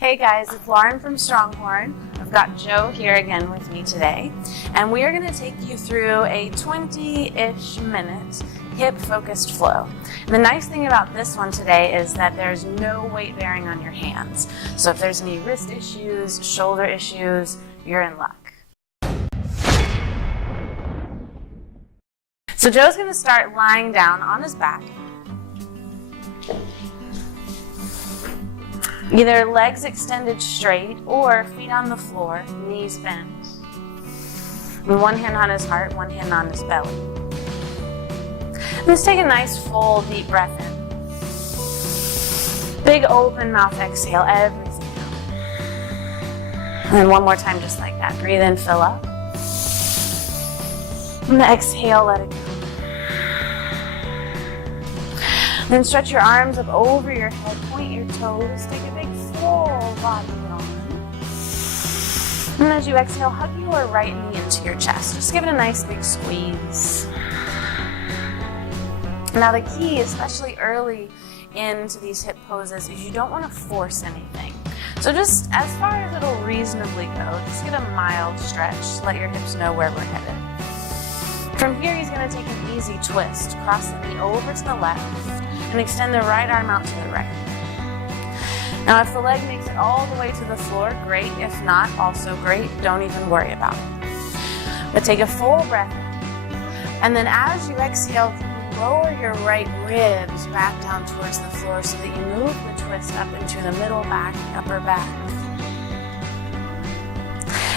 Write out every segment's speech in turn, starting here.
Hey guys, it's Lauren from Stronghorn. I've got Joe here again with me today, and we are going to take you through a 20-ish minute hip-focused flow. And the nice thing about this one today is that there's no weight bearing on your hands. So if there's any wrist issues, shoulder issues, you're in luck. So Joe's going to start lying down on his back. Either legs extended straight or feet on the floor, knees bent. And one hand on his heart, one hand on his belly. Let's take a nice full deep breath in. Big open mouth exhale, everything out. And then one more time just like that. Breathe in, fill up. And exhale, let it go. Then stretch your arms up over your head, point your toes, take a big full body yawn. And as you exhale, hug your right knee into your chest. Just give it a nice big squeeze. Now the key, especially early into these hip poses, is you don't want to force anything. So just as far as it'll reasonably go, just get a mild stretch. Let your hips know where we're headed. From here, he's going to take an easy twist. Cross the knee over to the left and extend the right arm out to the right. Now, if the leg makes it all the way to the floor, great. If not, also great. Don't even worry about it. But take a full breath in. And then as you exhale, lower your right ribs back down towards the floor so that you move the twist up into the middle back, upper back.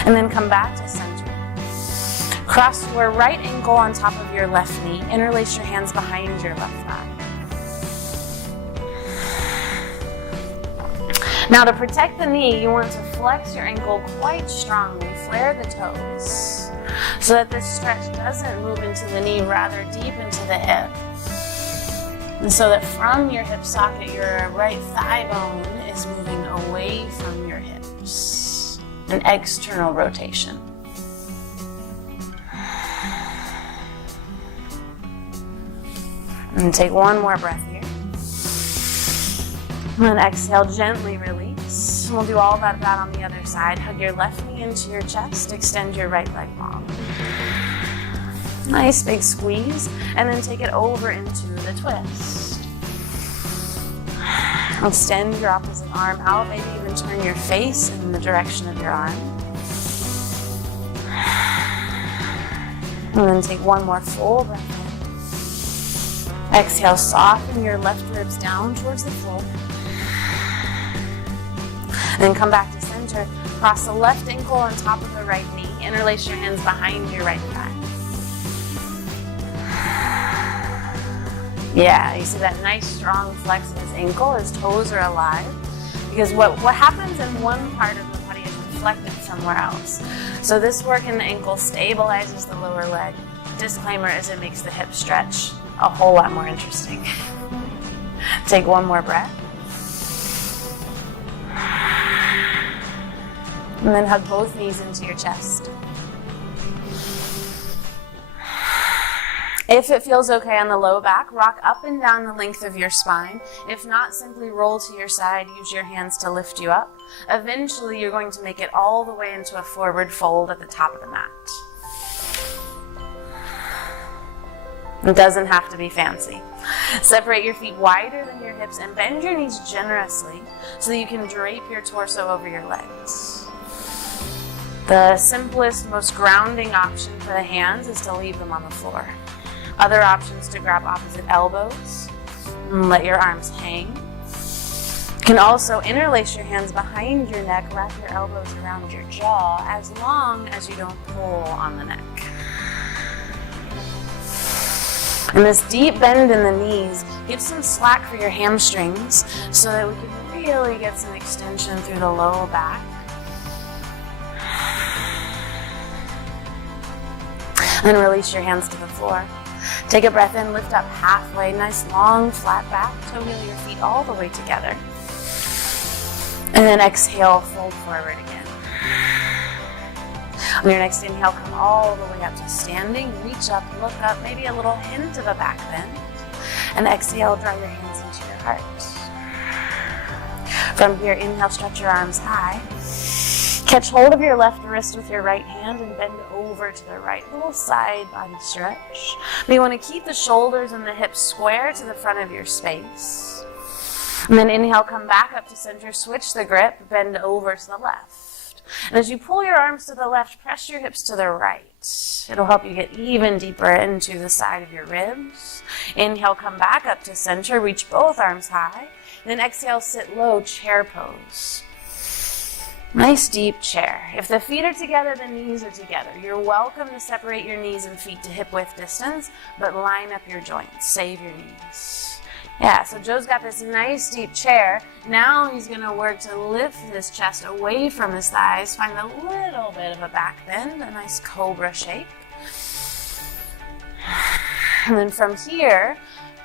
And then come back to center. Cross your right ankle on top of your left knee. Interlace your hands behind your left thigh. Now to protect the knee, you want to flex your ankle quite strongly. Flare the toes so that this stretch doesn't move into the knee, rather deep into the hip. And so that from your hip socket, your right thigh bone is moving away from your hips. An external rotation. And take one more breath here. And then exhale, gently release. We'll do all that on the other side. Hug your left knee into your chest. Extend your right leg long. Nice big squeeze. And then take it over into the twist. Extend your opposite arm out. Maybe even turn your face in the direction of your arm. And then take one more full breath in. Exhale, soften your left ribs down towards the floor. And then come back to center. Cross the left ankle on top of the right knee. Interlace your hands behind your right thigh. Yeah, you see that nice strong flex in his ankle. His toes are alive. Because what happens in one part of the body is reflected somewhere else. So this work in the ankle stabilizes the lower leg. Disclaimer is it makes the hip stretch a whole lot more interesting. Take one more breath. And then hug both knees into your chest. If it feels okay on the low back, rock up and down the length of your spine. If not, simply roll to your side. Use your hands to lift you up. Eventually, you're going to make it all the way into a forward fold at the top of the mat. It doesn't have to be fancy. Separate your feet wider than your hips and bend your knees generously so that you can drape your torso over your legs. The simplest, most grounding option for the hands is to leave them on the floor. Other options to grab opposite elbows and let your arms hang. You can also interlace your hands behind your neck, wrap your elbows around your jaw as long as you don't pull on the neck. And this deep bend in the knees gives some slack for your hamstrings so that we can really get some extension through the low back. And release your hands to the floor. Take a breath in, lift up halfway, nice long flat back, toe heel your feet all the way together. And then exhale, fold forward again. On your next inhale, come all the way up to standing, reach up, look up, maybe a little hint of a back bend. And exhale, draw your hands into your heart. From here, inhale, stretch your arms high. Catch hold of your left wrist with your right hand and bend over to the right. Little side body stretch. But you want to keep the shoulders and the hips square to the front of your space. And then inhale, come back up to center, switch the grip, bend over to the left. And as you pull your arms to the left, press your hips to the right. It'll help you get even deeper into the side of your ribs. Inhale, come back up to center, reach both arms high. Then exhale, sit low, chair pose. Nice deep chair. If the feet are together, the knees are together. You're welcome to separate your knees and feet to hip width distance, but line up your joints. Save your knees. Yeah, so Joe's got this nice deep chair. Now he's going to work to lift his chest away from his thighs. Find a little bit of a back bend, a nice cobra shape. And then from here,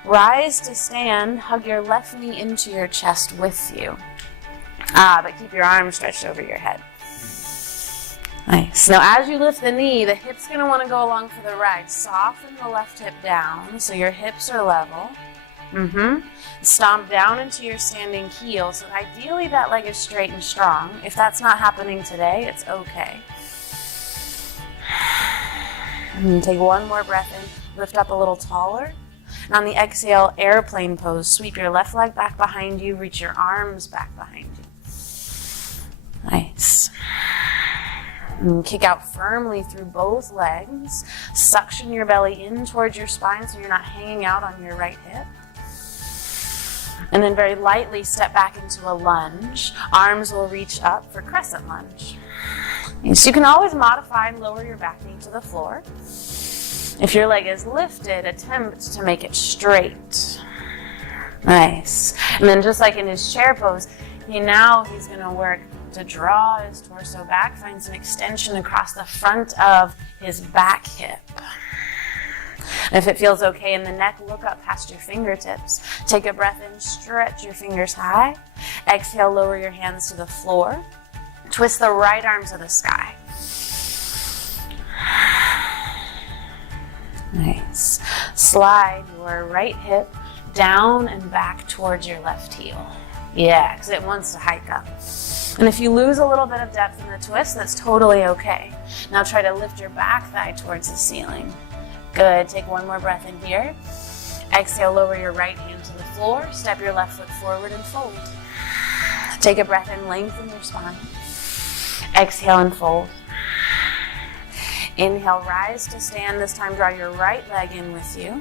rise to stand, hug your left knee into your chest with you. But keep your arms stretched over your head. Nice. Now as you lift the knee, the hip's going to want to go along for the ride. Soften the left hip down so your hips are level. Stomp down into your standing heel. So ideally that leg is straight and strong. If that's not happening today, it's okay. And take one more breath in. Lift up a little taller. And on the exhale, airplane pose. Sweep your left leg back behind you. Reach your arms back behind you. Nice. And kick out firmly through both legs. Suction your belly in towards your spine so you're not hanging out on your right hip. And then very lightly step back into a lunge. Arms will reach up for crescent lunge. So you can always modify and lower your back knee to the floor. If your leg is lifted, attempt to make it straight. Nice. And then just like in his chair pose, he's going to work to draw his torso back, find some extension across the front of his back hip. And if it feels okay in the neck, look up past your fingertips. Take a breath in, stretch your fingers high. Exhale, lower your hands to the floor. Twist the right arm to the sky. Nice. Slide your right hip down and back towards your left heel. Yeah, because it wants to hike up. And if you lose a little bit of depth in the twist, that's totally okay. Now try to lift your back thigh towards the ceiling. Good. Take one more breath in here. Exhale, lower your right hand to the floor. Step your left foot forward and fold. Take a breath in, lengthen your spine. Exhale and fold. Inhale, rise to stand. This time, draw your right leg in with you.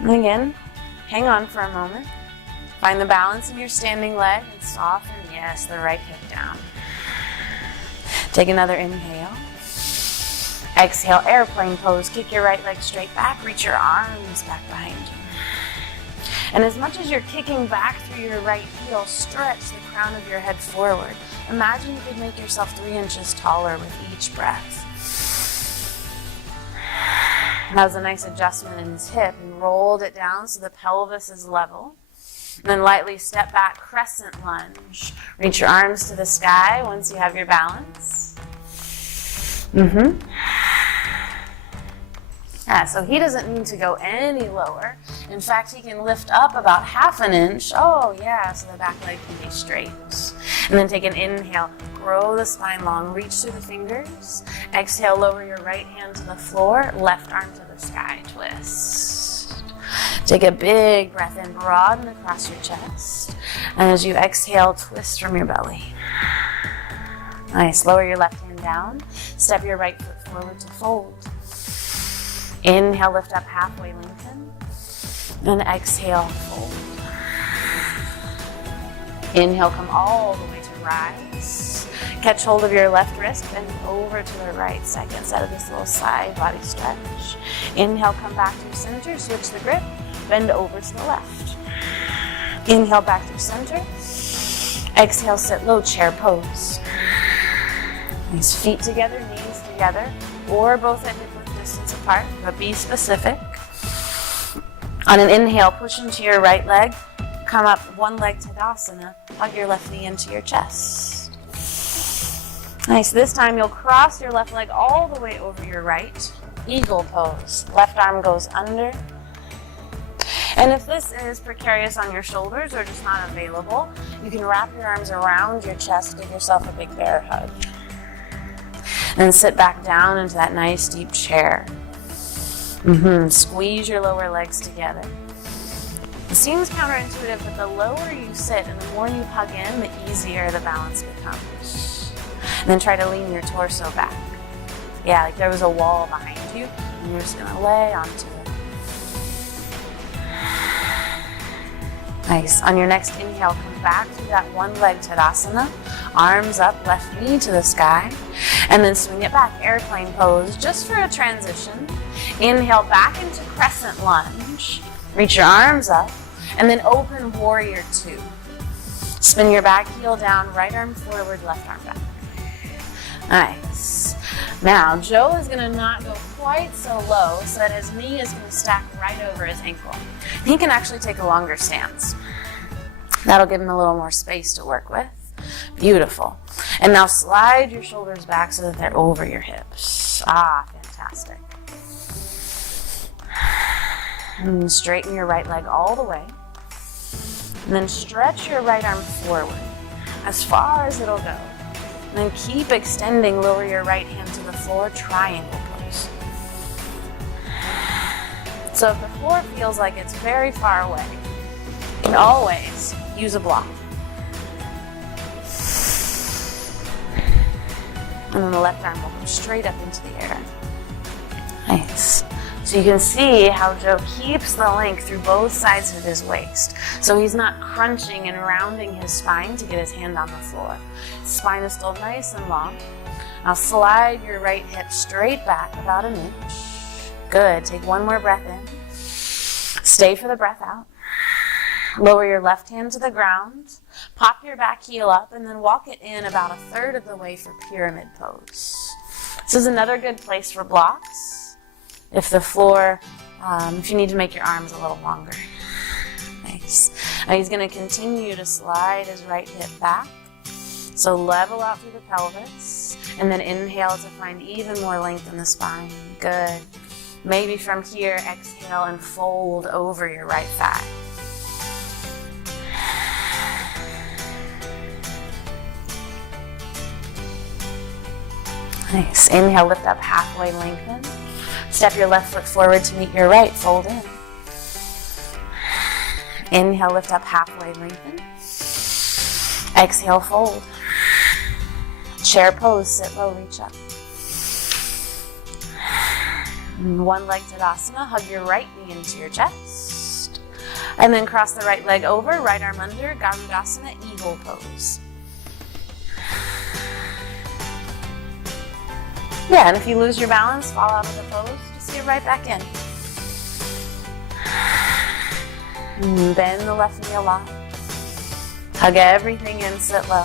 And again, hang on for a moment. Find the balance in your standing leg and soften, yes, the right hip down. Take another inhale. Exhale, airplane pose. Kick your right leg straight back. Reach your arms back behind you. And as much as you're kicking back through your right heel, stretch the crown of your head forward. Imagine you could make yourself 3 inches taller with each breath. That was a nice adjustment in his hip, and rolled it down so the pelvis is level. And then lightly step back, crescent lunge. Reach your arms to the sky once you have your balance. Yeah, so he doesn't need to go any lower. In fact, he can lift up about 1/2 inch. Oh yeah, so the back leg can be straight. And then take an inhale, grow the spine long, reach through the fingers. Exhale, lower your right hand to the floor, left arm to the sky, twist. Take a big breath in, broaden across your chest. And as you exhale, twist from your belly. Nice, lower your left hand down. Step your right foot forward to fold. Inhale, lift up halfway, lengthen. And exhale, fold. Inhale, come all the way to rise. Catch hold of your left wrist, bend over to the right. Second set of this little side body stretch. Inhale, come back to center, switch the grip, bend over to the left. Inhale, back to center. Exhale, sit low, chair pose. Nice, feet together, knees together, or both at hip width distance apart, but be specific. On an inhale, push into your right leg, come up one leg Tadasana, hug your left knee into your chest. Nice, this time you'll cross your left leg all the way over your right, eagle pose. Left arm goes under. And if this is precarious on your shoulders or just not available, you can wrap your arms around your chest, give yourself a big bear hug. And then sit back down into that nice deep chair. Squeeze your lower legs together. It seems counterintuitive, but the lower you sit and the more you hug in, the easier the balance becomes. And then try to lean your torso back. Yeah, like there was a wall behind you, and you're just gonna lay onto it. Nice. On your next inhale, come back to that one leg Tadasana. Arms up, left knee to the sky. And then swing it back, airplane pose, just for a transition. Inhale back into crescent lunge. Reach your arms up. And then open warrior two. Spin your back heel down, right arm forward, left arm back. Nice. Now, Joe is gonna not go quite so low so that his knee is gonna stack right over his ankle. He can actually take a longer stance. That'll give him a little more space to work with. Beautiful. And now slide your shoulders back so that they're over your hips. Ah, fantastic. And straighten your right leg all the way. And then stretch your right arm forward as far as it'll go. And then keep extending, lower your right hand to the floor, triangle pose. So if the floor feels like it's very far away, you can always use a block. And then the left arm will come straight up into the air. Nice. So you can see how Joe keeps the length through both sides of his waist. So he's not crunching and rounding his spine to get his hand on the floor. His spine is still nice and long. Now slide your right hip straight back about an inch. Good. Take one more breath in. Stay for the breath out. Lower your left hand to the ground. Pop your back heel up and then walk it in about a third of the way for pyramid pose. This is another good place for blocks. If the floor, if you need to make your arms a little longer. Nice. Now he's going to continue to slide his right hip back. So level out through the pelvis. And then inhale to find even more length in the spine. Good. Maybe from here, exhale and fold over your right thigh. Nice. Inhale, lift up halfway, lengthen. Step your left foot forward to meet your right, fold in. Inhale, lift up halfway, lengthen. Exhale, fold. Chair pose, sit low, reach up. And one leg Tadasana, hug your right knee into your chest. And then cross the right leg over, right arm under, Garudasana, eagle pose. Yeah, and if you lose your balance, fall out of the pose, just get right back in. And bend the left knee a lot. Hug everything in, sit low.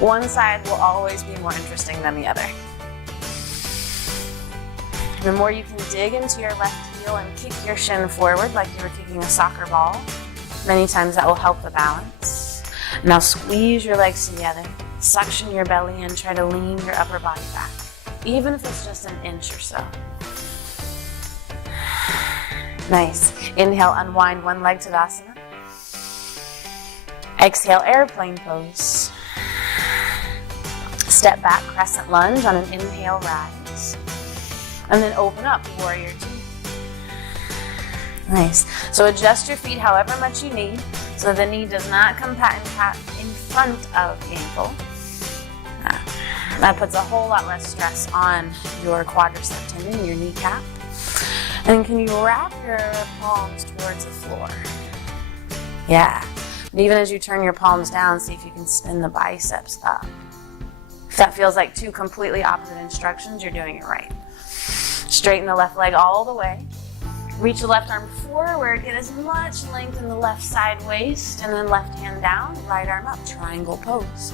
One side will always be more interesting than the other. The more you can dig into your left heel and kick your shin forward like you were kicking a soccer ball, many times that will help the balance. Now squeeze your legs together. Suction your belly in, try to lean your upper body back, even if it's just an inch or so. Nice. Inhale, unwind one leg Tadasana. Exhale, airplane pose. Step back, crescent lunge on an inhale, rise. And then open up, warrior two. Nice. So adjust your feet however much you need so the knee does not come in front of the ankle. That puts a whole lot less stress on your quadricep tendon, your kneecap. And can you wrap your palms towards the floor? Yeah. And even as you turn your palms down, see if you can spin the biceps up. If that feels like two completely opposite instructions, you're doing it right. Straighten the left leg all the way. Reach the left arm forward, get as much length in the left side waist, and then left hand down, right arm up, triangle pose.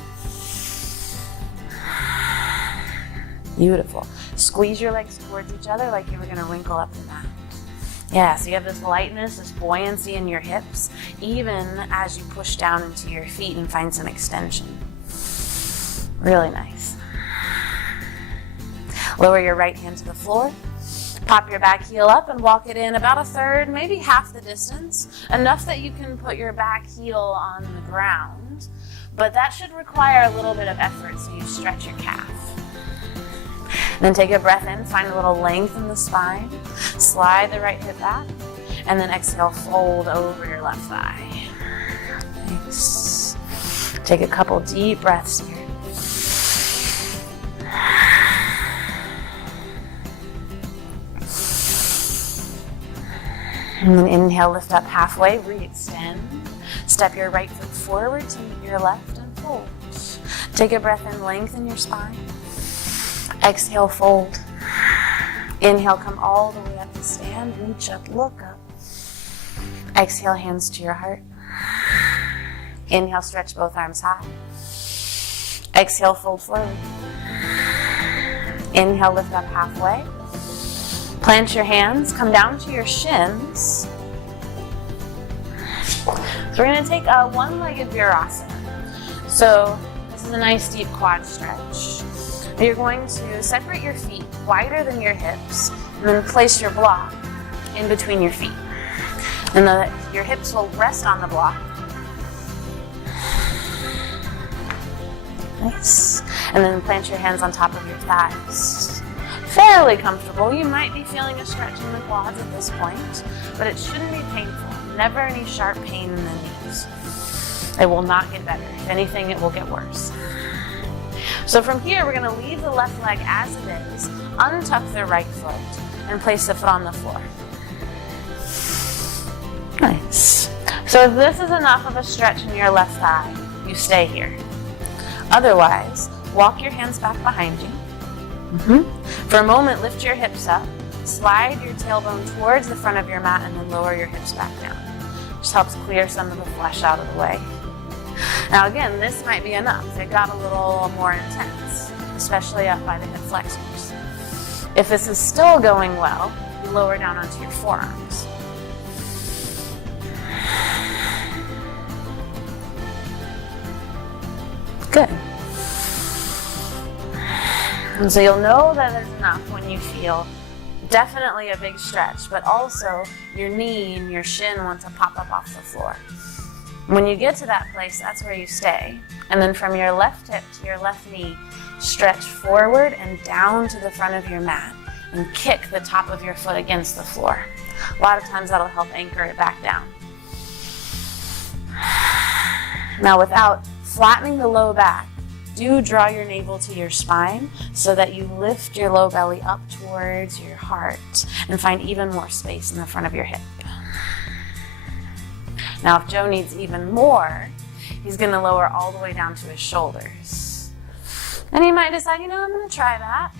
Beautiful. Squeeze your legs towards each other like you were going to wrinkle up the mat. Yeah, so you have this lightness, this buoyancy in your hips, even as you push down into your feet and find some extension. Really nice. Lower your right hand to the floor. Pop your back heel up and walk it in about a third, maybe half the distance, enough that you can put your back heel on the ground, but that should require a little bit of effort, so you stretch your calf. Then take a breath in, find a little length in the spine, slide the right hip back, and then exhale, fold over your left thigh. Nice. Take a couple deep breaths here. And then inhale, lift up halfway, re-extend. Step your right foot forward to meet your left and fold. Take a breath in, lengthen your spine. Exhale, fold. Inhale, come all the way up to stand, reach up, look up. Exhale, hands to your heart. Inhale, stretch both arms high. Exhale, fold forward. Inhale, lift up halfway. Plant your hands, come down to your shins. So we're going to take a one-legged virasana. So this is a nice deep quad stretch. You're going to separate your feet wider than your hips and then place your block in between your feet. And your hips will rest on the block. Nice. And then plant your hands on top of your thighs. Fairly comfortable. You might be feeling a stretch in the quads at this point, but it shouldn't be painful. Never any sharp pain in the knees. It will not get better. If anything, it will get worse. So from here, we're going to leave the left leg as it is, untuck the right foot, and place the foot on the floor. Nice. So if this is enough of a stretch in your left thigh, you stay here. Otherwise, walk your hands back behind you. For a moment, lift your hips up, slide your tailbone towards the front of your mat, and then lower your hips back down. Just helps clear some of the flesh out of the way. Now again, this might be enough. It got a little more intense, especially up by the hip flexors. If this is still going well, you lower down onto your forearms. Good. And so you'll know that there's enough when you feel definitely a big stretch, but also your knee and your shin want to pop up off the floor. When you get to that place, that's where you stay. And then from your left hip to your left knee, stretch forward and down to the front of your mat and kick the top of your foot against the floor. A lot of times that'll help anchor it back down. Now without flattening the low back, do draw your navel to your spine so that you lift your low belly up towards your heart and find even more space in the front of your hip. Now, if Joe needs even more, he's going to lower all the way down to his shoulders. And he might decide, I'm going to try that.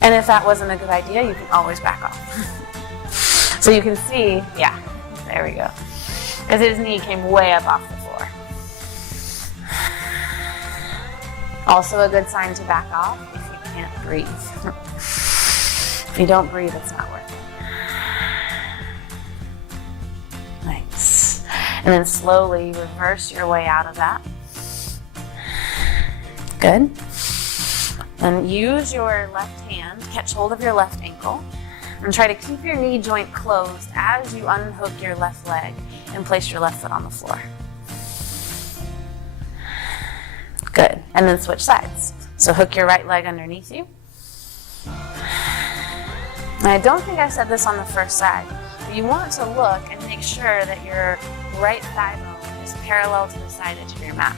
And if that wasn't a good idea, you can always back off. So you can see, there we go. Because his knee came way up off the floor. Also a good sign to back off if you can't breathe. If you don't breathe, it's not working. Nice. And then slowly reverse your way out of that. Good. Then use your left hand, catch hold of your left ankle, and try to keep your knee joint closed as you unhook your left leg and place your left foot on the floor. Good. And then switch sides. So hook your right leg underneath you. And I don't think I said this on the first side, but you want to look and make sure that your right thigh bone is parallel to the side edge of your mat.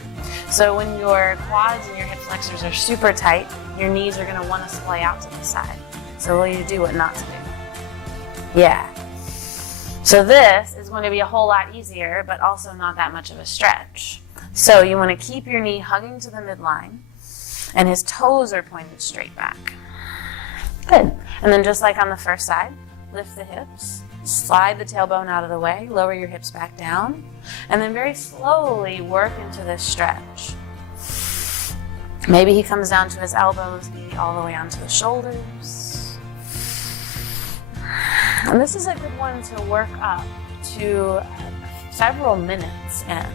So when your quads and your hip flexors are super tight, your knees are going to want to splay out to the side. So will you do what not to do? Yeah. So this is going to be a whole lot easier, but also not that much of a stretch. So you want to keep your knee hugging to the midline, and his toes are pointed straight back. Good. And then just like on the first side, lift the hips, slide the tailbone out of the way, lower your hips back down, and then very slowly work into this stretch. Maybe he comes down to his elbows, maybe all the way onto the shoulders. And this is a good one to work up to several minutes in.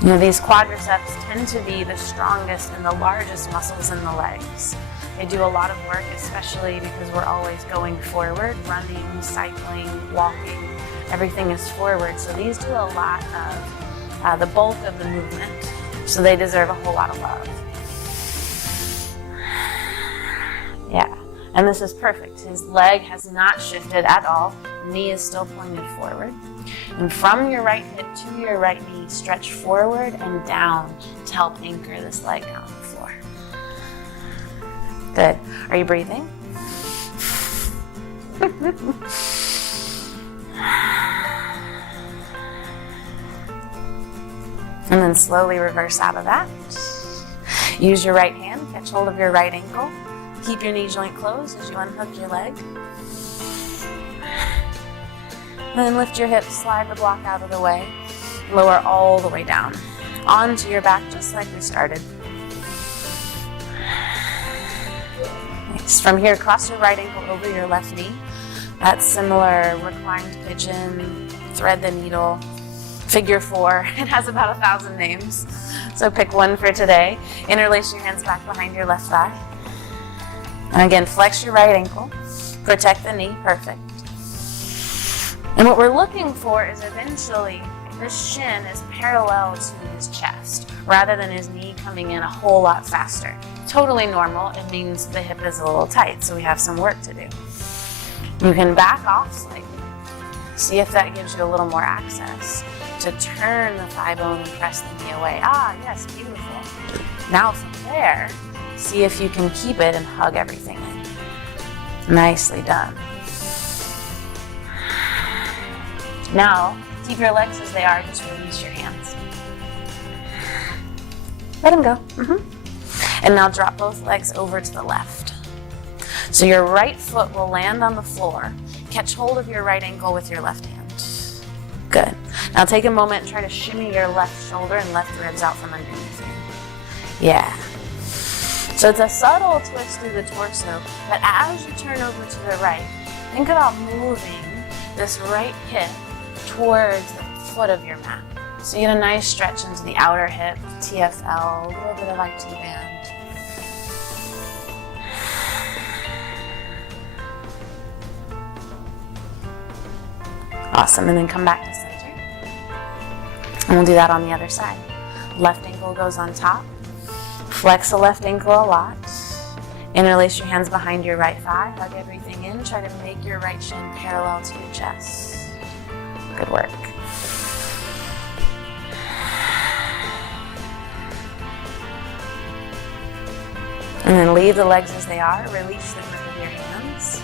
You know, these quadriceps tend to be the strongest and the largest muscles in the legs. They do a lot of work, especially because we're always going forward, running, cycling, walking. Everything is forward. So these do a lot of the bulk of the movement. So they deserve a whole lot of love. Yeah, and this is perfect. His leg has not shifted at all. Knee is still pointed forward. And from your right hip to your right knee, stretch forward and down to help anchor this leg down on the floor. Good. Are you breathing? And then slowly reverse out of that. Use your right hand, catch hold of your right ankle. Keep your knee joint closed as you unhook your leg. And then lift your hips, slide the block out of the way. Lower all the way down. Onto your back just like we started. Nice. From here, cross your right ankle over your left knee. That's similar reclined pigeon, thread the needle, figure four. It has about 1,000 names. So pick one for today. Interlace your hands back behind your left thigh. And again, flex your right ankle. Protect the knee. Perfect. And what we're looking for is eventually this shin is parallel to his chest rather than his knee coming in a whole lot faster. Totally normal. It means the hip is a little tight, so we have some work to do. You can back off slightly. See if that gives you a little more access to turn the thigh bone and press the knee away. Ah, yes, beautiful. Now from there, see if you can keep it and hug everything in. Nicely done. Now, keep your legs as they are, just release your hands. Let them go. And now drop both legs over to the left. So your right foot will land on the floor. Catch hold of your right ankle with your left hand. Good. Now take a moment and try to shimmy your left shoulder and left ribs out from underneath you. Yeah. So it's a subtle twist through the torso, but as you turn over to the right, think about moving this right hip towards the foot of your mat. So you get a nice stretch into the outer hip, TFL, a little bit of IT band. Awesome, and then come back to center. And we'll do that on the other side. Left ankle goes on top. Flex the left ankle a lot. Interlace your hands behind your right thigh. Hug everything in. Try to make your right shin parallel to your chest. Good work. And then leave the legs as they are. Release the grip of your hands.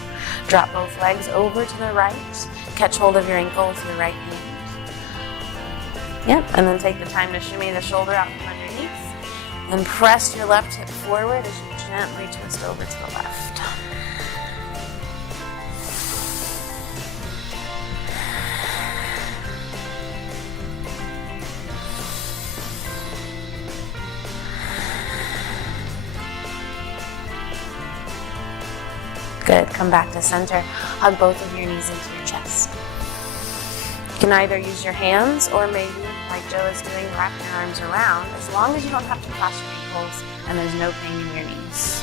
Drop both legs over to the right. Catch hold of your ankle with your right hand. Yep, and then take the time to shimmy the shoulder out from underneath. And press your left hip forward as you gently twist over to the left. Good, come back to center. Hug both of your knees into your chest. You can either use your hands or maybe, like Joe is doing, wrap your arms around, as long as you don't have to cross your ankles and there's no pain in your knees.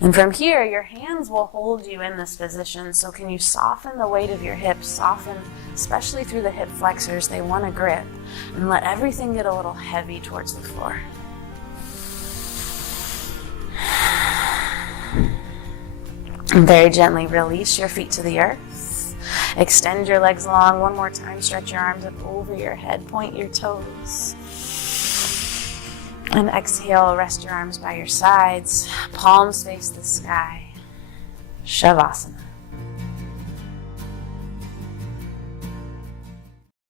And from here, your hands will hold you in this position, so can you soften the weight of your hips, soften, especially through the hip flexors, they want to grip, and let everything get a little heavy towards the floor. And very gently release your feet to the earth. Extend your legs long. One more time. Stretch your arms up over your head. Point your toes. And exhale. Rest your arms by your sides. Palms face the sky. Shavasana.